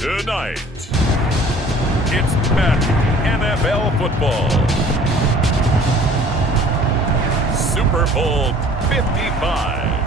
Tonight, it's Madden NFL football. Super Bowl 55.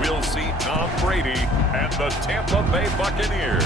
We'll see Tom Brady and the Tampa Bay Buccaneers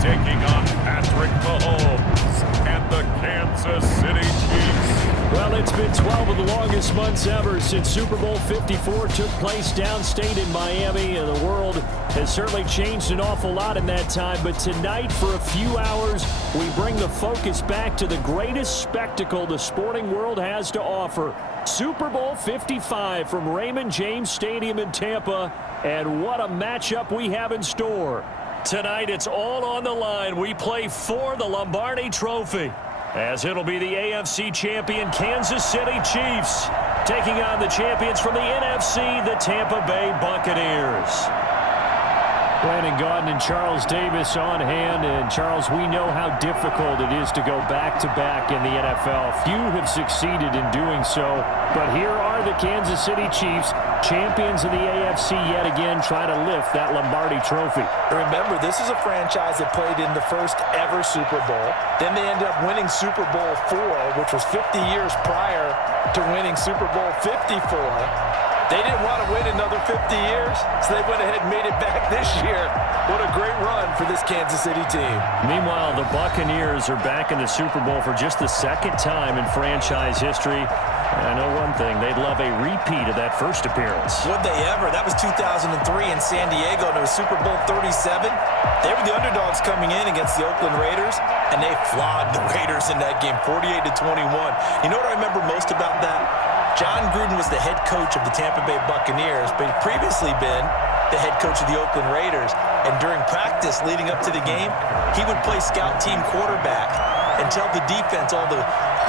taking on Patrick Mahomes and the Kansas City Chiefs. Well, it's been 12 of the longest months ever since Super Bowl 54 took place downstate in Miami, and the world has certainly changed an awful lot in that time. But tonight, for a few hours, we bring the focus back to the greatest spectacle the sporting world has to offer. Super Bowl 55 from Raymond James Stadium in Tampa, and what a matchup we have in store. Tonight, it's all on the line. We play for the Lombardi Trophy, as it'll be the AFC champion Kansas City Chiefs taking on the champions from the NFC, the Tampa Bay Buccaneers. Brandon Gaudin and Charles Davis on hand. And Charles, we know how difficult it is to go back-to-back in the NFL. Few have succeeded in doing so, but here are the Kansas City Chiefs, champions of the AFC yet again, trying to lift that Lombardi Trophy. Remember, this is a franchise that played in the first ever Super Bowl. Then they ended up winning Super Bowl IV, which was 50 years prior to winning Super Bowl 54. They didn't want to wait another 50 years, so they went ahead and made it back this year. What a great run for this Kansas City team. Meanwhile, the Buccaneers are back in the Super Bowl for just the second time in franchise history. And I know one thing, they'd love a repeat of that first appearance. Would they ever? That was 2003 in San Diego, and it was Super Bowl 37. They were the underdogs coming in against the Oakland Raiders, and they flogged the Raiders in that game, 48-21. You know what I remember most about that? John Gruden was the head coach of the Tampa Bay Buccaneers, but he'd previously been the head coach of the Oakland Raiders. And during practice leading up to the game, he would play scout team quarterback and tell the defense all the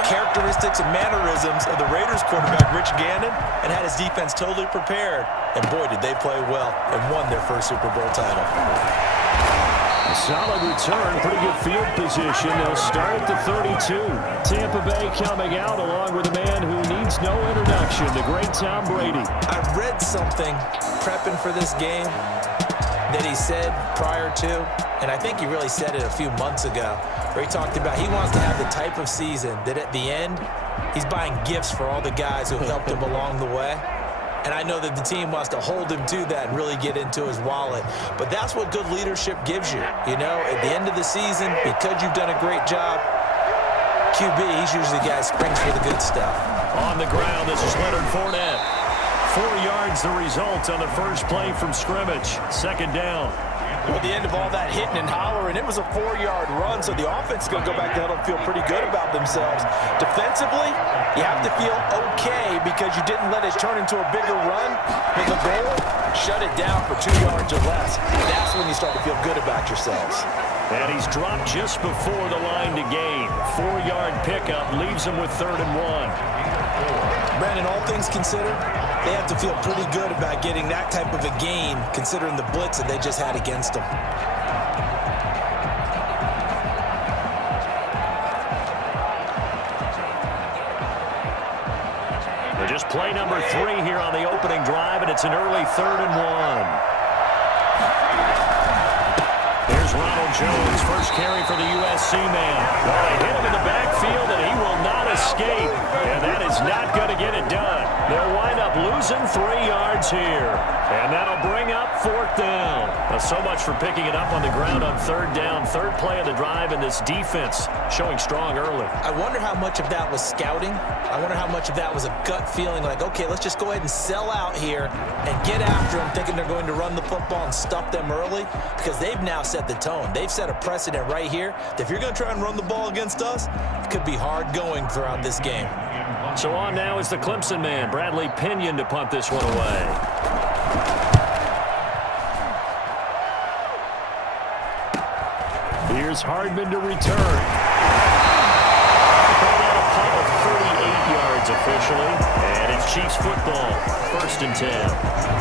characteristics and mannerisms of the Raiders quarterback, Rich Gannon, and had his defense totally prepared. And boy, did they play well and won their first Super Bowl title. A solid return, pretty good field position. They'll start at the 32. Tampa Bay coming out along with a man who needs no introduction, the great Tom Brady. I read something prepping for this game that he said prior to, and I think he really said it a few months ago, where he talked about he wants to have the type of season that at the end, he's buying gifts for all the guys who helped him along the way. And I know that the team wants to hold him to that and really get into his wallet. But that's what good leadership gives you. You know, at the end of the season, because you've done a great job, QB, he's usually the guy who springs for the good stuff. On the ground, this is Leonard Fournette. 4 yards the result on the first play from scrimmage. Second down. Well, at the end of all that hitting and hollering, it was a 4-yard run, so the offense is going to go back down and feel pretty good about themselves. Defensively, you have to feel okay because you didn't let it turn into a bigger run. But the goal, shut it down for 2 yards or less. That's when you start to feel good about yourselves. And he's dropped just before the line to gain. 4-yard pickup leaves him with 3rd and 1. Brandon, all things considered, they have to feel pretty good about getting that type of a gain considering the blitz that they just had against them. They're just play number 3 here on the opening drive, and it's an early 3rd and 1. Here's Ronald Jones, first carry for the USC man. Well, they hit him in the backfield, and he will not escape. And that is not going to get it done. They'll wind up losing 3 yards here. And that'll bring up 4th down. Well, so much for picking it up on the ground on 3rd down. 3rd play of the drive, and this defense showing strong early. I wonder how much of that was scouting. I wonder how much of that was a gut feeling like, okay, let's just go ahead and sell out here and get after them, thinking they're going to run the football and stuff them early, because they've now set the tone. They've set a precedent right here that if you're going to try and run the ball against us, it could be hard going throughout this game. So on now is the Clemson man, Bradley Pinion, to punt this one away. Here's Hardman to return. Called out a punt of 38 yards officially. Chiefs football, 1st and 10.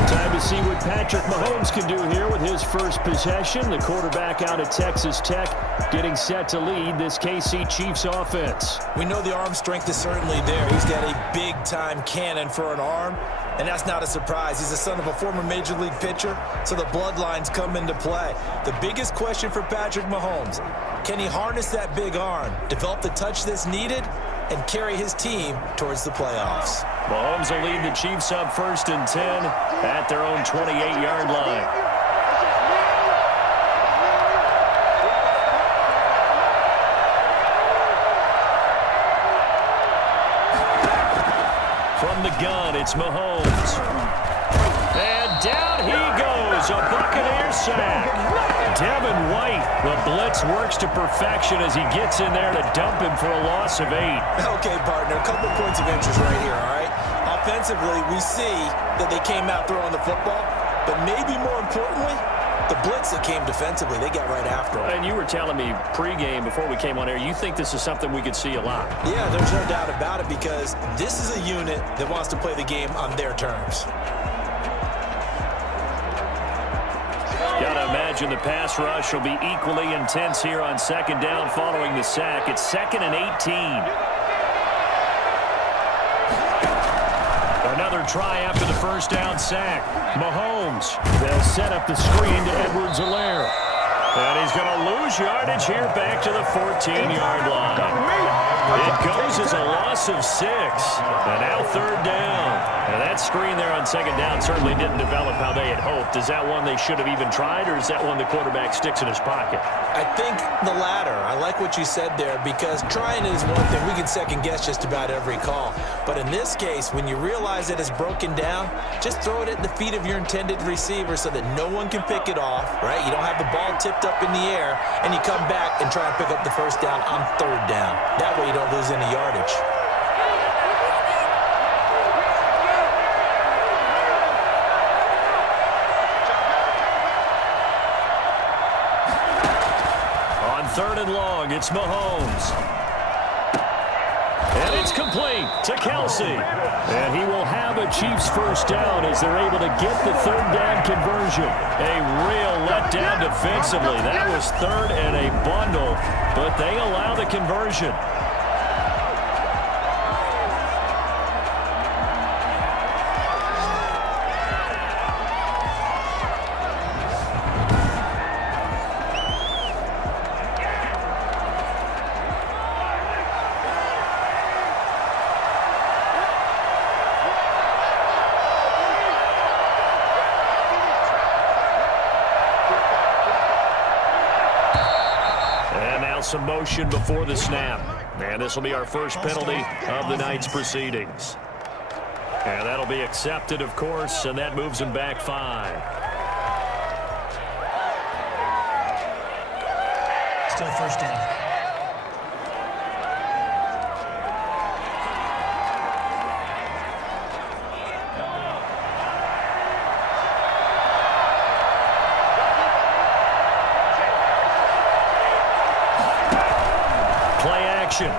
Time to see what Patrick Mahomes can do here with his first possession. The quarterback out of Texas Tech getting set to lead this KC Chiefs offense. We know the arm strength is certainly there. He's got a big-time cannon for an arm, and that's not a surprise. He's the son of a former Major League pitcher, so the bloodlines come into play. The biggest question for Patrick Mahomes, can he harness that big arm, develop the touch that's needed, and carry his team towards the playoffs? Mahomes will lead the Chiefs up 1st and 10 at their own 28-yard line. From the gun, it's Mahomes. And down he goes, a Buccaneers sack. Devin White, the blitz works to perfection as he gets in there to dump him for a loss of 8. Okay, partner, a couple points of interest right here, all right? Offensively, we see that they came out throwing the football, but maybe more importantly, the blitz that came defensively, they got right after him. And you were telling me pregame before we came on air, you think this is something we could see a lot. Yeah, there's no doubt about it because this is a unit that wants to play the game on their terms. Gotta imagine the pass rush will be equally intense here on 2nd down following the sack. It's 2nd and 18. Another try after the 1st down sack. Mahomes, they'll set up the screen to Edwards-Helaire. And he's going to lose yardage here back to the 14-yard line. It goes as a loss of 6. And now 3rd down. Now that screen there on 2nd down certainly didn't develop how they had hoped. Is that one they should have even tried, or is that one the quarterback sticks in his pocket? I think the latter. I like what you said there because trying is one thing. We can second-guess just about every call. But in this case, when you realize that it's broken down, just throw it at the feet of your intended receiver so that no one can pick it off, right? You don't have the ball tipped up in the air, and you come back and try and pick up the 1st down on 3rd down. That way you don't lose any yardage. On 3rd and long, it's Mahomes. And it's complete to Kelsey. And he will have a Chiefs 1st down as they're able to get the 3rd down conversion. A real letdown defensively. That was 3rd and a bundle, but they allow the conversion. Some motion before the snap. And this will be our first penalty of the night's proceedings. And that'll be accepted, of course, and that moves him back 5. Still 1st down.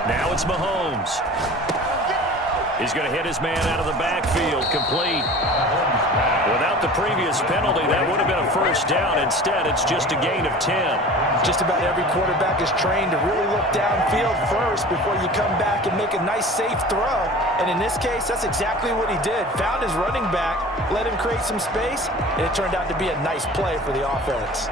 Now it's Mahomes. He's going to hit his man out of the backfield, complete. Without the previous penalty, that would have been a 1st down. Instead, it's just a gain of 10. Just about every quarterback is trained to really look downfield first before you come back and make a nice, safe throw. And in this case, that's exactly what he did. Found his running back, let him create some space, and it turned out to be a nice play for the offense.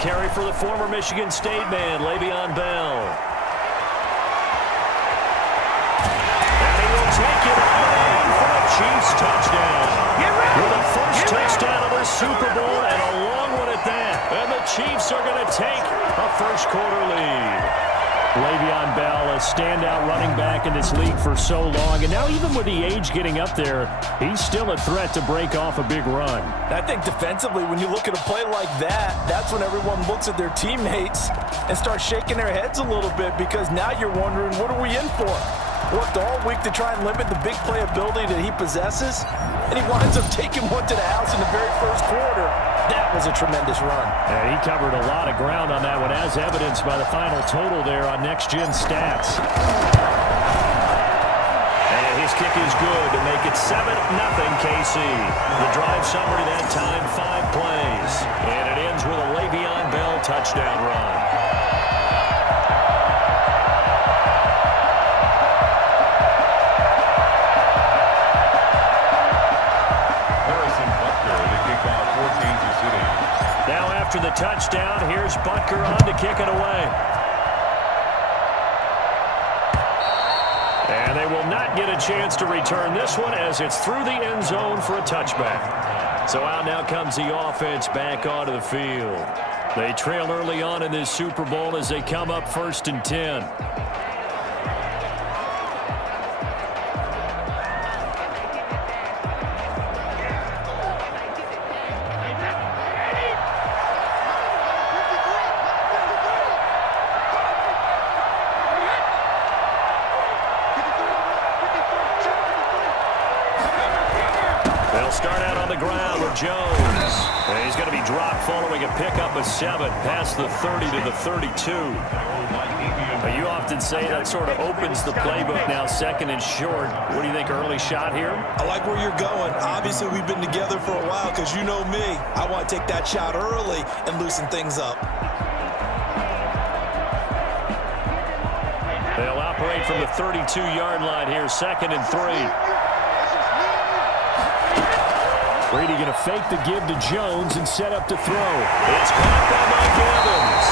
Carry for the former Michigan State man, Le'Veon Bell. And he will take it all in for a Chiefs touchdown. With the first touchdown of the Super Bowl and a long one at that. And the Chiefs are going to take a 1st quarter lead. Le'Veon Bell, a standout running back in this league for so long. And now even with the age getting up there, he's still a threat to break off a big run. I think defensively, when you look at a play like that, that's when everyone looks at their teammates and starts shaking their heads a little bit, because now you're wondering, what are we in for? Worked all week to try and limit the big play ability that he possesses, and he winds up taking one to the house in the very first quarter. That was a tremendous run. Yeah, he covered a lot of ground on that one, as evidenced by the final total there on Next Gen Stats. And his kick is good to make it 7-0 KC. The drive summary that time, 5 plays. And it ends with a Le'Veon Bell touchdown run. Now after the touchdown, here's Butker on to kick it away. And they will not get a chance to return this one, as it's through the end zone for a touchback. So out now comes the offense back onto the field. They trail early on in this Super Bowl as they come up 1st and 10. Start out on the ground with Jones. And he's going to be dropped following a pickup of 7 past the 30 to the 32. But you often say that sort of opens the playbook now, 2nd and short. What do you think, early shot here? I like where you're going. Obviously, we've been together for a while, because you know me. I want to take that shot early and loosen things up. They'll operate from the 32-yard line here, 2nd and 3. Brady going to fake the give to Jones and set up to throw. It's caught by Mike Evans.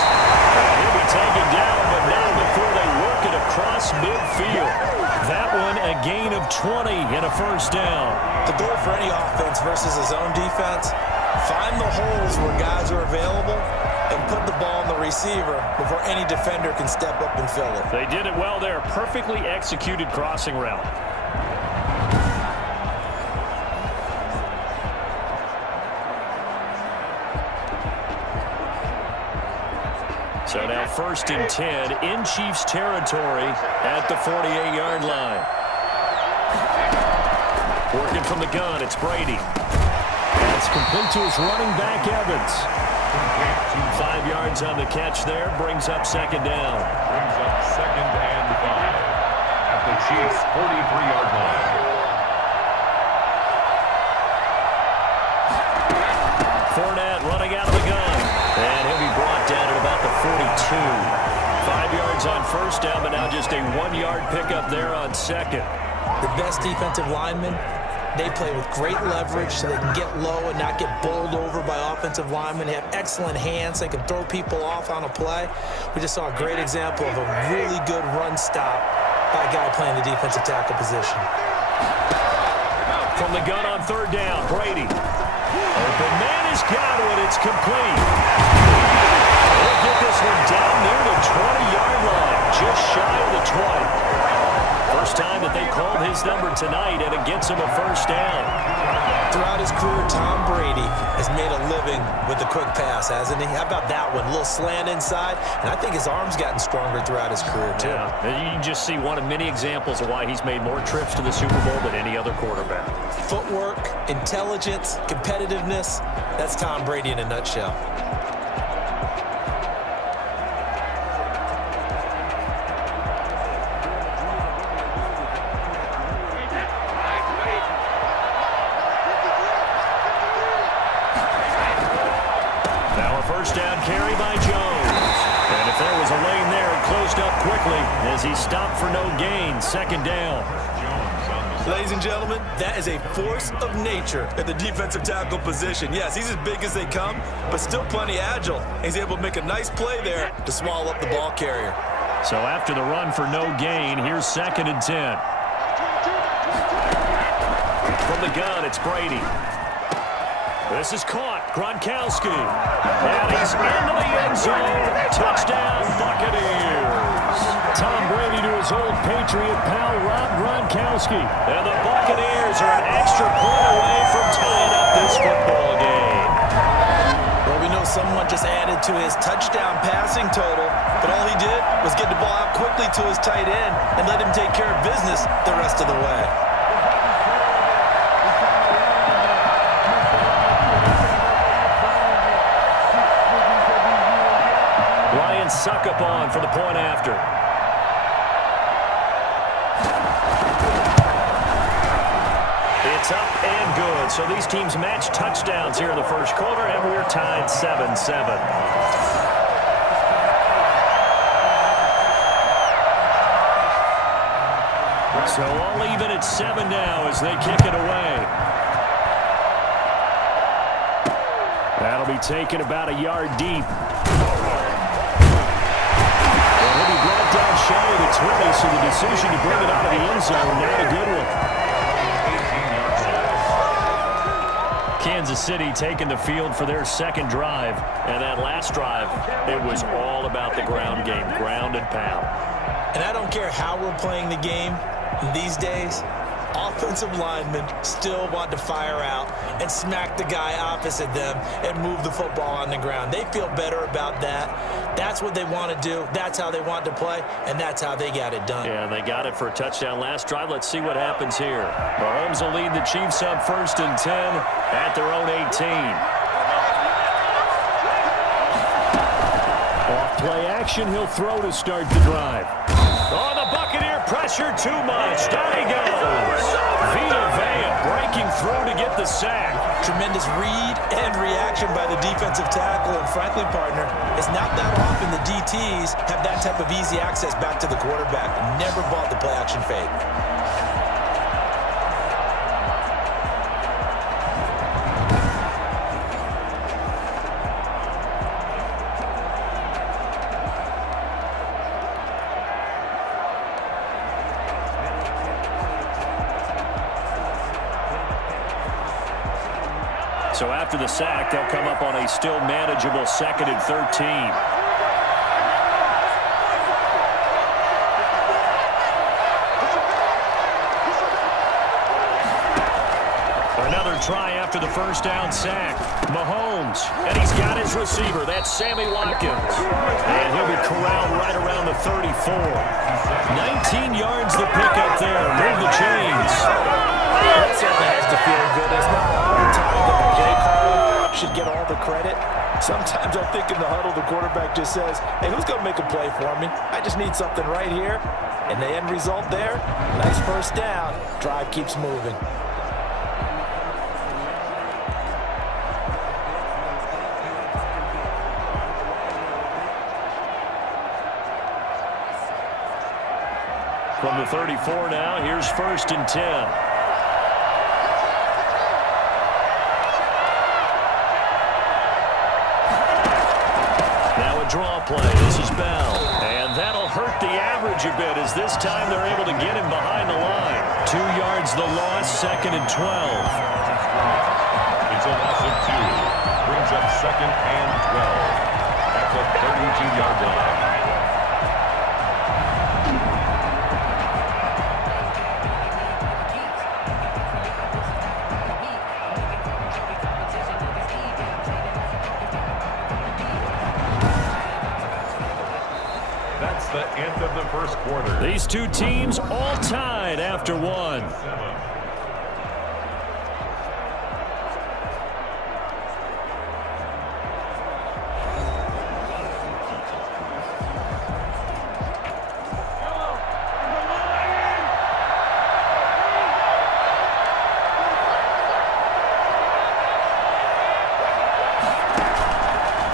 He'll be taken down, but not before they work it across midfield. That one a gain of 20 and a first down. The goal for any offense versus his own defense, find the holes where guys are available and put the ball on the receiver before any defender can step up and fill it. They did it well there. Perfectly executed crossing route. So now 1st and 10 in Chiefs territory at the 48-yard line. Working from the gun, it's Brady. That's complete to his running back, Evans. 5 yards on the catch there, brings up 2nd down. Brings up 2nd and 5 at the Chiefs' 43-yard line. Fournette running out of the gun. And he'll be brought down at about the 42. 5 yards on first down, but now just a 1-yard pickup there on 2nd. The best defensive linemen, they play with great leverage so they can get low and not get bowled over by offensive linemen. They have excellent hands. They can throw people off on a play. We just saw a great example of a really good run stop by a guy playing the defensive tackle position. From the gun on 3rd down, Brady. Open man has got it. It's complete. They'll get this one down near the 20-yard line, just shy of the 20. First time that they called his number tonight, and it gets him a first down. Throughout his career, Tom Brady has made a living with the quick pass, hasn't he? How about that one? A little slant inside, and I think his arm's gotten stronger throughout his career, too. Yeah, you can just see one of many examples of why he's made more trips to the Super Bowl than any other quarterback. Footwork, intelligence, competitiveness, that's Tom Brady in a nutshell. First down carry by Jones. And if there was a lane there, it closed up quickly as he stopped for no gain. 2nd down. Ladies and gentlemen, that is a force of nature at the defensive tackle position. Yes, he's as big as they come, but still plenty agile. He's able to make a nice play there to swallow up the ball carrier. So after the run for no gain, here's 2nd and 10. From the gun, it's Brady. This is caught. Gronkowski. And he's into the end zone. Touchdown, Buccaneers. his old Patriot pal, Rob Gronkowski. And the Buccaneers are an extra point away from tying up this football game. Well, we know someone just added to his touchdown passing total, but all he did was get the ball out quickly to his tight end and let him take care of business the rest of the way. Suck up on for the point after. It's up and good. So these teams match touchdowns here in the first quarter, and we're tied 7-7. So all even at 7 now as they kick it away. That'll be taken about a yard deep. Brought down shy of the 20, so the decision to bring it out of the end zone, not a good one. Kansas City taking the field for their second drive, and that last drive, it was all about the ground game, ground and pound. And I don't care how we're playing the game these days, offensive linemen still want to fire out and smack the guy opposite them and move the football on the ground. They feel better about that. That's what they want to do. That's how they want to play, and that's how they got it done. Yeah, they got it for a touchdown last drive. Let's see what happens here. Mahomes will lead the Chiefs up 1st and 10 at their own 18. Off play action, he'll throw to start the drive. Oh, the Buccaneer pressure too much. Down he goes. Vita Vea breaking through to get the sack. Tremendous read and reaction by the defensive tackle. And frankly, partner, it's not that often the DTs have that type of easy access back to the quarterback. Never bought the play action fake. So after the sack, they'll come up on a still manageable 2nd and 13. Another try after the first down sack. Mahomes, and he's got his receiver. That's Sammy Watkins. And he'll be corralled right around the 34. 19 yards to pick up there. Move the chains. That certainly has to feel good. It's not all the time that Jay Carter should get all the credit. Sometimes I think in the huddle, the quarterback just says, hey, who's going to make a play for me? I just need something right here. And the end result there, nice first down. Drive keeps moving. From the 34 now, here's 1st and 10. Now a draw play. This is Bell. And that'll hurt the average a bit as this time they're able to get him behind the line. 2 yards the loss, 2nd and 12. It's a loss of 2. Brings up 2nd and 12 at the 32-yard line. The end of the first quarter. These two teams all tied after one.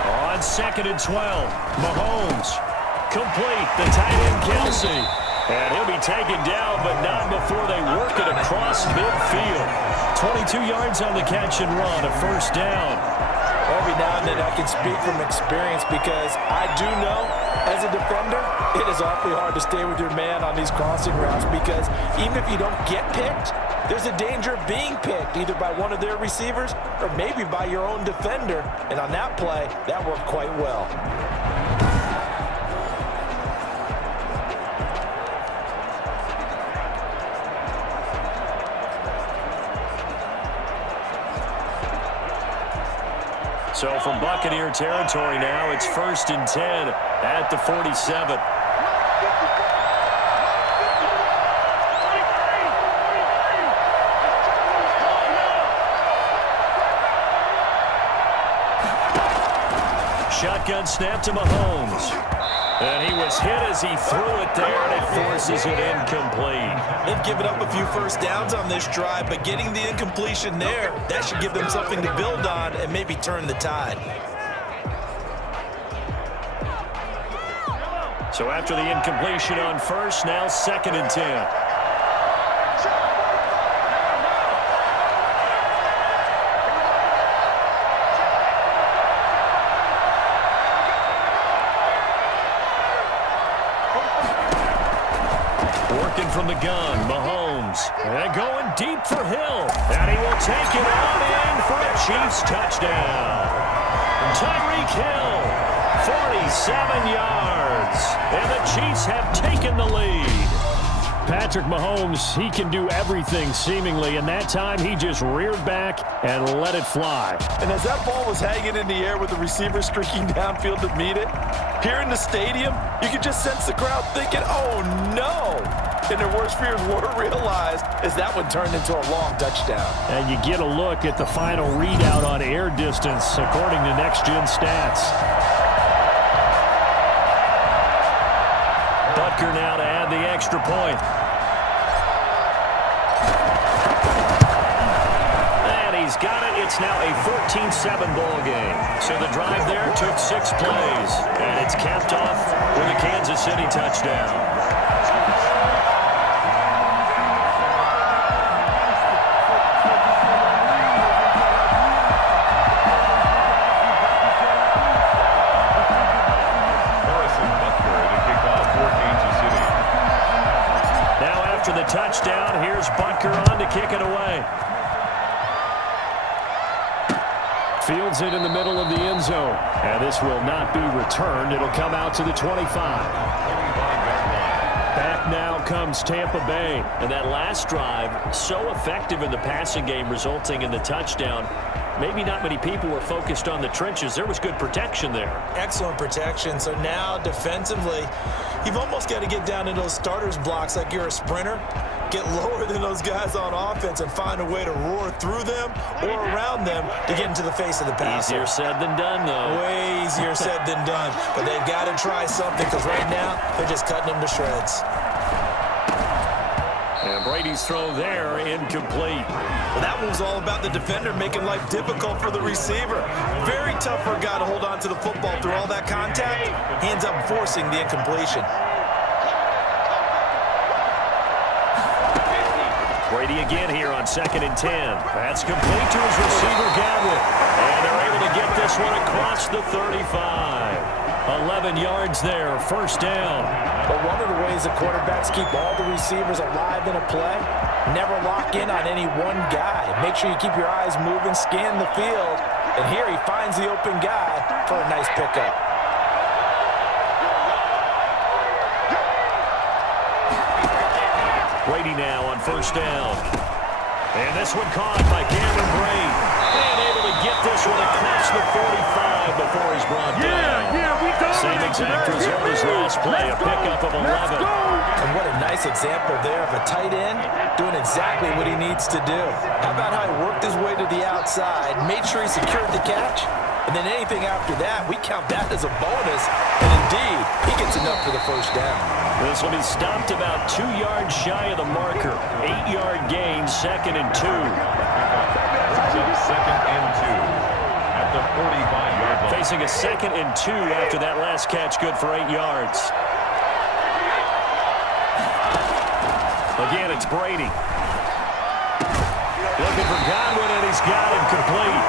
On 2nd and 12, Mahomes. Complete, the tight end Kelsey. And he'll be taken down, but not before they work it across midfield. 22 yards on the catch and run, a first down. Every now and then I can speak from experience because I do know, as a defender, it is awfully hard to stay with your man on these crossing routes because even if you don't get picked, there's a danger of being picked either by one of their receivers or maybe by your own defender. And on that play, that worked quite well. So from Buccaneer territory now, it's 1st and 10 at the 47. Shotgun snap to Mahomes. And he was hit as he threw it there, and it forces it incomplete. They've given up a few first downs on this drive, but getting the incompletion there, that should give them something to build on and maybe turn the tide. So after the incompletion on first, now 2nd and 10. Working from the gun, Mahomes. And going deep for Hill. And he will take it on in for a Chiefs touchdown. Tyreek Hill, 47 yards. And the Chiefs have taken the lead. Patrick Mahomes, he can do everything seemingly, and that time he just reared back and let it fly. And as that ball was hanging in the air with the receiver streaking downfield to meet it, here in the stadium, you could just sense the crowd thinking, oh no! And their worst fears were realized as that one turned into a long touchdown. And you get a look at the final readout on air distance according to Next Gen Stats. Butker now to add the extra point. And he's got it. It's now a 14-7 ball game. So the drive there took 6 plays. And it's capped off with a Kansas City touchdown. After the touchdown, here's Butker on to kick it away. Fields it in the middle of the end zone. And this will not be returned. It'll come out to the 25. Back now comes Tampa Bay. And that last drive, so effective in the passing game, resulting in the touchdown. Maybe not many people were focused on the trenches. There was good protection there. Excellent protection. So now defensively, you've almost got to get down in those starters blocks like you're a sprinter. Get lower than those guys on offense and find a way to roar through them or around them to get into the face of the passer. Easier said than done, though. Way easier said than done. But they've got to try something because right now they're just cutting them to shreds. And Brady's throw there, incomplete. Well, that one was all about the defender making life difficult for the receiver. Very tough for a guy to hold on to the football through all that contact. He ends up forcing the incompletion. Brady again here on 2nd and 10. That's complete to his receiver, Godwin. And they're able to get this one across the 35. 11 yards there, first down. But one of the ways the quarterbacks keep all the receivers alive in a play, never lock in on any one guy. Make sure you keep your eyes moving, scan the field. And here he finds the open guy for a nice pickup. Brady now on first down. And this one caught by Cameron Brate. And able to get this one across the 45 before he's brought down. Same exact result as last play, a pickup of 11. And what a nice example there of a tight end doing exactly what he needs to do. How about how he worked his way to the outside, made sure he secured the catch, and then anything after that, we count that as a bonus. And indeed, he gets enough for the first down. This will be stopped about 2 yards shy of the marker. 8-yard gain, 2nd and 2. Second and 2 at the 45-yard line. Facing a 2nd and 2 after that last catch, good for 8 yards. Again, it's Brady. Looking for Godwin, and he's got him complete.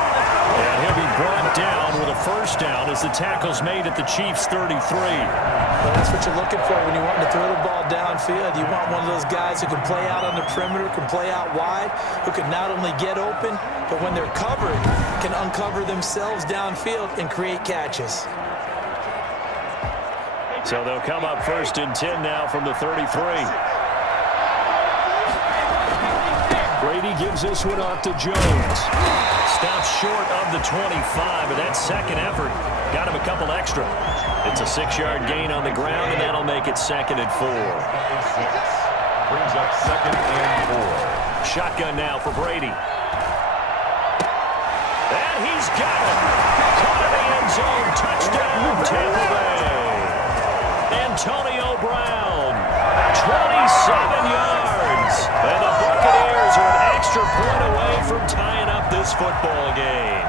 And he'll be brought down with a first down as the tackle's made at the Chiefs' 33. Well, that's what you're looking for when you want to throw the ball downfield. You want one of those guys who can play out on the perimeter, can play out wide, who can not only get open, but when they're covered, can uncover themselves downfield and create catches. So they'll come up 1st and 10 now from the 33. Brady Brady gives this one off to Jones. Stops short of the 25, but that second effort got him a couple extra. It's a 6-yard gain on the ground, and that'll make it 2nd and 4. Brings up 2nd and 4. Shotgun now for Brady. And he's got it. Caught in the end zone. Touchdown, Tampa Bay. Antonio Brown, 27 yards. And the Buccaneers are an extra point away from tying up this football game.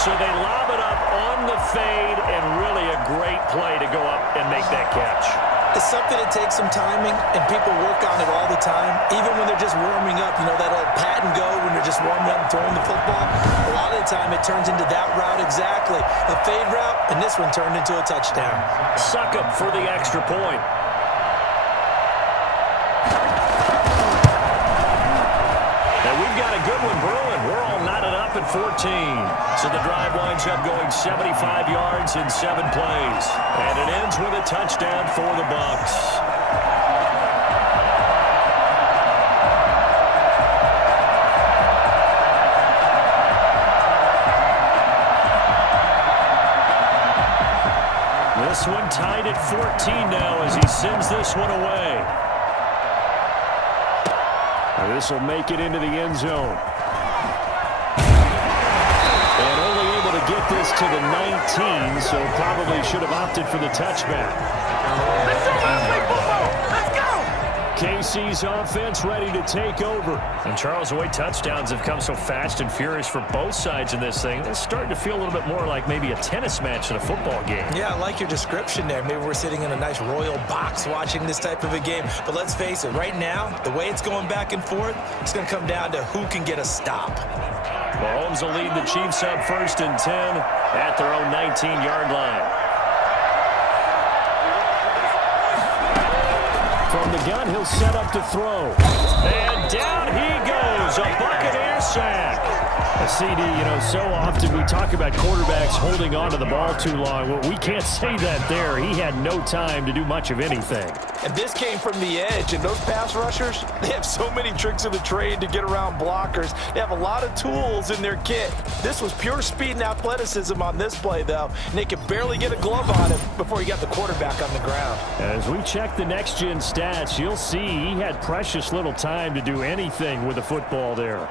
So they lob it up on the fade, and really a great play to go up and make that catch. It's something that takes some timing, and people work on it all the time. Even when they're just warming up, you know, that old pat and go when they're just warming up and throwing the football. A lot of the time it turns into that route exactly. A fade route, and this one turned into a touchdown. Suck up for the extra point. And we've got a good one brewing. We're all knotted up at 14. So the drive winds up going 75 yards in 7 plays. And it ends with a touchdown for the Bucs. This one tied at 14 now as he sends this one away. This will make it into the end zone. And only able to get this to the 19, so probably should have opted for the touchback. Let's go, play football! Let's go! KC's offense ready to take over. And Charles, the way touchdowns have come so fast and furious for both sides in this thing, it's starting to feel a little bit more like maybe a tennis match than a football game. Yeah, I like your description there. Maybe we're sitting in a nice royal box watching this type of a game. But let's face it, right now, the way it's going back and forth, it's going to come down to who can get a stop. Mahomes will lead the Chiefs up 1st and 10 at their own 19-yard line. From the gun, he'll set up to throw. And down he goes, a Buccaneer sack. A CD, you know, so often we talk about quarterbacks holding on to the ball too long. Well, we can't say that there. He had no time to do much of anything. And this came from the edge, and those pass rushers, they have so many tricks of the trade to get around blockers. They have a lot of tools in their kit. This was pure speed and athleticism on this play, though, and they could barely get a glove on him before he got the quarterback on the ground. As we check the next-gen stats, you'll see he had precious little time to do anything with the football there.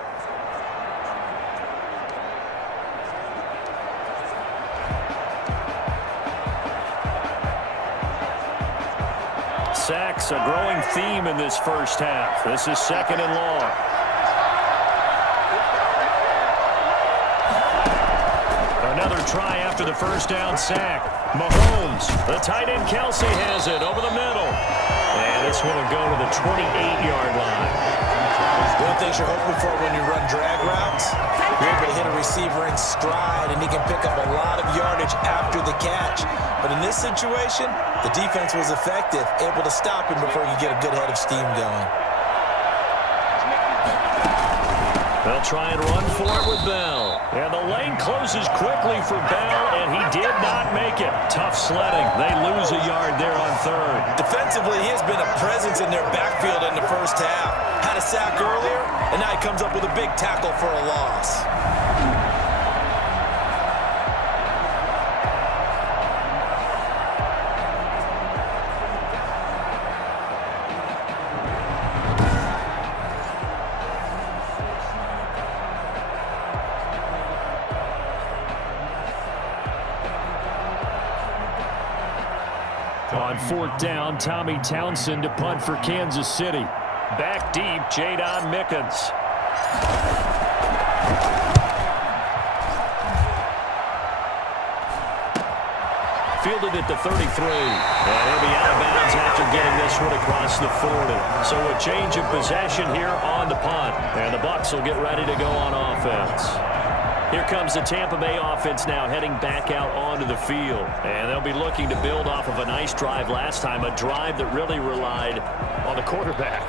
Sacks, a growing theme in this first half. This is 2nd and long. Another try after the first down sack. Mahomes, the tight end Kelsey has it over the middle. And this one will go to the 28-yard line. One of the things you're hoping for when you run drag routes, you're able to hit a receiver in stride, and he can pick up a lot of yardage after the catch. But in this situation, the defense was effective, able to stop him before he could get a good head of steam going. They'll try and run for it with Bell. And the lane closes quickly for Bell, and he did not make it. Tough sledding. They lose a yard there on 3rd. Defensively, he has been a presence in their backfield in the first half. Had a sack earlier, and now he comes up with a big tackle for a loss. On 4th down, Tommy Townsend to punt for Kansas City. Back deep, Jadon Mickens. Fielded at the 33. And he'll be out of bounds after getting this one across the 40. So a change of possession here on the punt. And the Bucs will get ready to go on offense. Here comes the Tampa Bay offense now heading back out onto the field. And they'll be looking to build off of a nice drive last time, a drive that really relied on the quarterback.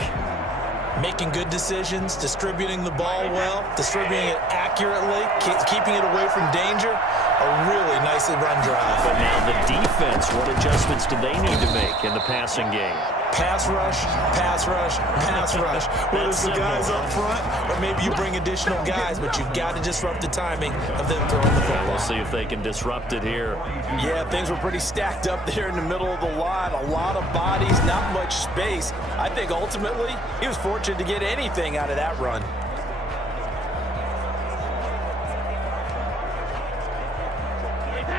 Making good decisions, distributing the ball well, distributing it accurately, keeping it away from danger. A really nicely run drive. But now the defense, what adjustments do they need to make in the passing game? Pass rush, pass rush, pass rush. Whether it's the guys up front or maybe you bring additional guys, but you've got to disrupt the timing of them throwing the football. We'll see if they can disrupt it here. Yeah, things were pretty stacked up there in the middle of the line. A lot of bodies, not much space. I think ultimately he was fortunate to get anything out of that run.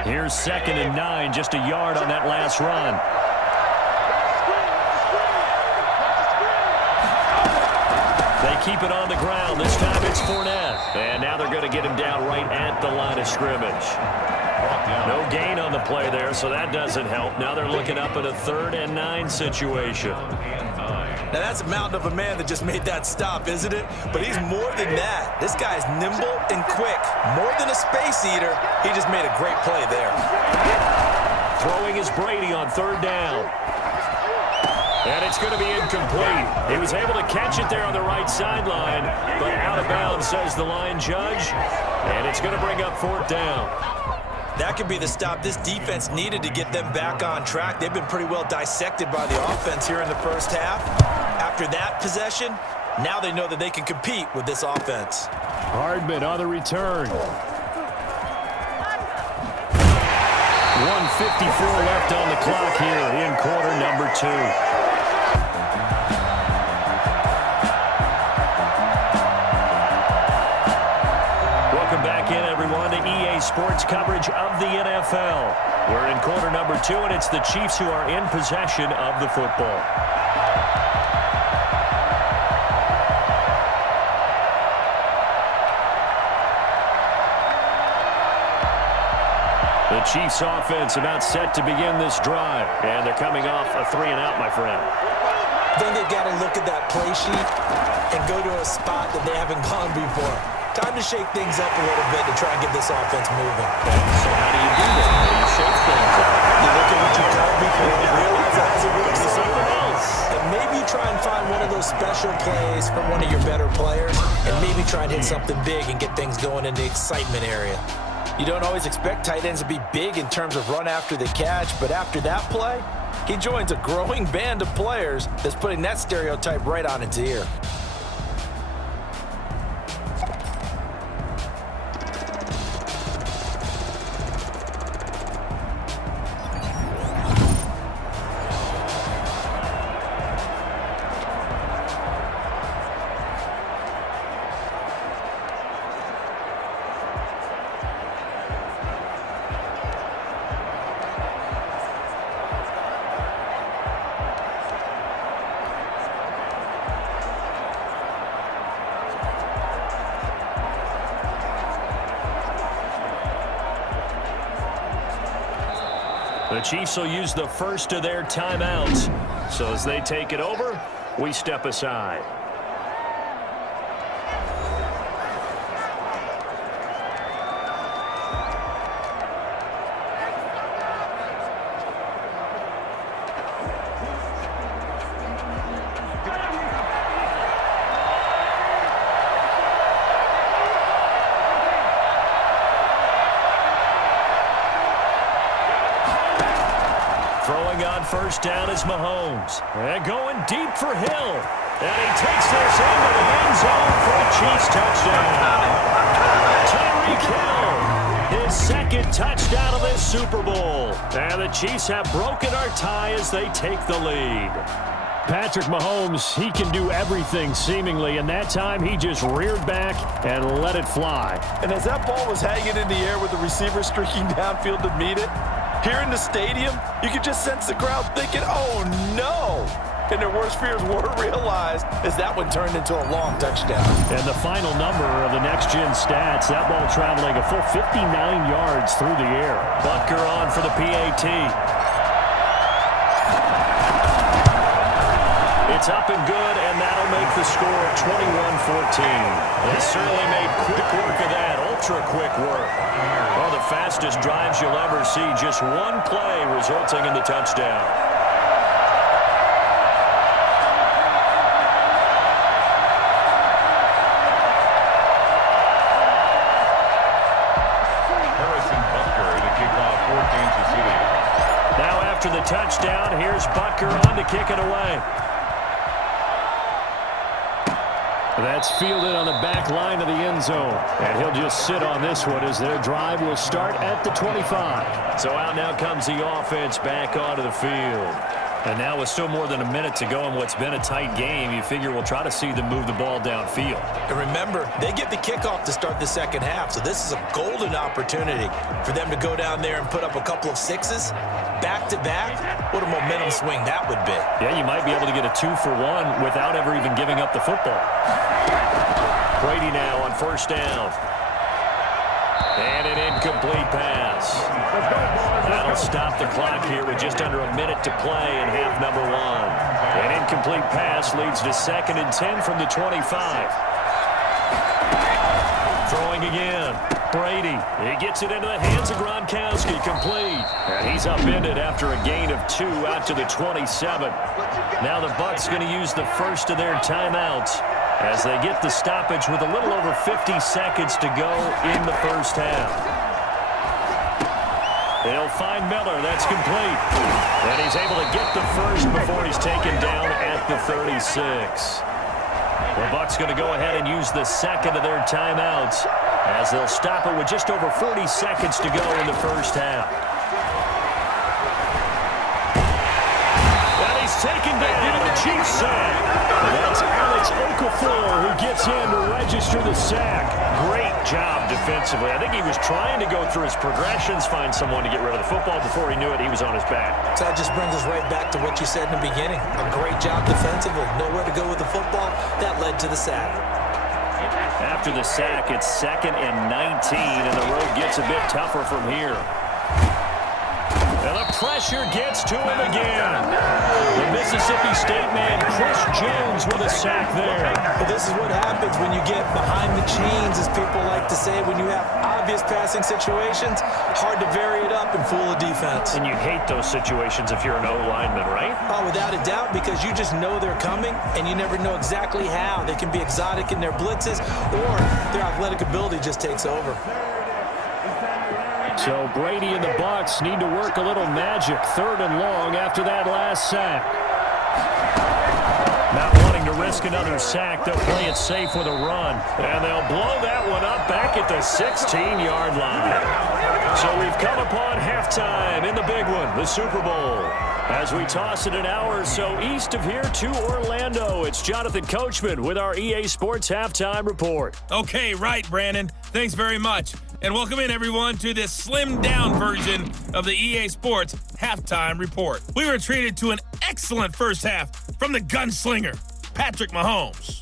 Here's 2nd and 9, just a yard on that last run. They keep it on the ground. This time it's Fournette. And now they're going to get him down right at the line of scrimmage. No gain on the play there, so that doesn't help. Now they're looking up at a 3rd and 9 situation. Now, that's a mountain of a man that just made that stop, isn't it? But he's more than that. This guy's nimble and quick. More than a space eater, he just made a great play there. Throwing is Brady on 3rd down. And it's going to be incomplete. He was able to catch it there on the right sideline, but out of bounds, says the line judge. And it's going to bring up 4th down. That could be the stop this defense needed to get them back on track. They've been pretty well dissected by the offense here in the first half. After that possession, now they know that they can compete with this offense. Hardman on the return. 1:54 left on the clock here in quarter number 2. Welcome back in, everyone, to EA Sports coverage of the NFL. We're in quarter number 2, and it's the Chiefs who are in possession of the football. The Chiefs offense about set to begin this drive, and they're coming off a 3-and-out, my friend. Then they've got to look at that play sheet and go to a spot that they haven't gone before. Time to shake things up a little bit to try and get this offense moving. So how do you do that? How do you shake things up? You look at what you've done before and realize it hasn't worked for something else. And maybe you try and find one of those special plays from one of your better players, and maybe try and hit something big and get things going in the excitement area. You don't always expect tight ends to be big in terms of run after the catch, but after that play, he joins a growing band of players that's putting that stereotype right on its ear. The Chiefs will use the first of their timeouts. So as they take it over, we step aside. Throwing on first down is Mahomes. And going deep for Hill. And he takes this into the end zone for a Chiefs touchdown. Tyreek Hill, his second touchdown of this Super Bowl. And the Chiefs have broken our tie as they take the lead. Patrick Mahomes, he can do everything seemingly, and that time he just reared back and let it fly. And as that ball was hanging in the air with the receiver streaking downfield to meet it, here in the stadium, you could just sense the crowd thinking, oh no! And their worst fears were realized as that one turned into a long touchdown. And the final number of the next-gen stats, that ball traveling a full 59 yards through the air. Butker on for the PAT. It's up and good, and that'll make the score 21-14. They certainly made quick work of that, ultra-quick work. One of the fastest drives you'll ever see, just one play resulting in the touchdown. after the touchdown. Here's Butker on to kick it away. That's fielded on the back line of the end zone. And he'll just sit on this one as their drive will start at the 25. So out now comes the offense back onto the field. And now with still more than a minute to go in what's been a tight game, you figure we'll try to see them move the ball downfield. And remember, they get the kickoff to start the second half, so this is a golden opportunity for them to go down there and put up a couple of sixes back-to-back. What a momentum swing that would be. Yeah, you might be able to get a 2-for-1 without ever even giving up the football. Brady now on first down. And an incomplete pass. That'll stop the clock here with just under a minute to play in half number 1. An incomplete pass leads to 2nd and 10 from the 25. Throwing again. Brady. He gets it into the hands of Gronkowski. Complete. And he's upended after a gain of 2 out to the 27. Now the Bucs going to use the first of their timeouts as they get the stoppage with a little over 50 seconds to go in the first half. They'll find Miller. That's complete. And he's able to get the first before he's taken down at the 36. The Bucs going to go ahead and use the second of their timeouts as they'll stop it with just over 40 seconds to go in the first half. And he's taken down. Chief sack. That's Alex Okafor who gets in to register the sack. Great job defensively. I think he was trying to go through his progressions, find someone to get rid of the football. Before he knew it, he was on his back. So that just brings us right back to what you said in the beginning. A great job defensively. Nowhere to go with the football. That led to the sack. After the sack, it's 2nd and 19, and the road gets a bit tougher from here. And the pressure gets to him again. The Mississippi State man, Chris Jones, with a sack there. But this is what happens when you get behind the chains, as people like to say. When you have obvious passing situations, hard to vary it up and fool a defense. And you hate those situations if you're an O-lineman, right? Oh, without a doubt, because you just know they're coming, and you never know exactly how. They can be exotic in their blitzes, or their athletic ability just takes over. So Brady and the Bucs need to work a little magic. 3rd and long after that last sack. Not wanting to risk another sack, they'll play it safe with a run. And they'll blow that one up back at the 16-yard line. So we've come upon halftime in the big one, the Super Bowl. As we toss it an hour or so east of here to Orlando, it's Jonathan Coachman with our EA Sports Halftime Report. Okay, right, Brandon. Thanks very much. And welcome in, everyone, to this slimmed-down version of the EA Sports Halftime Report. We were treated to an excellent first half from the gunslinger, Patrick Mahomes.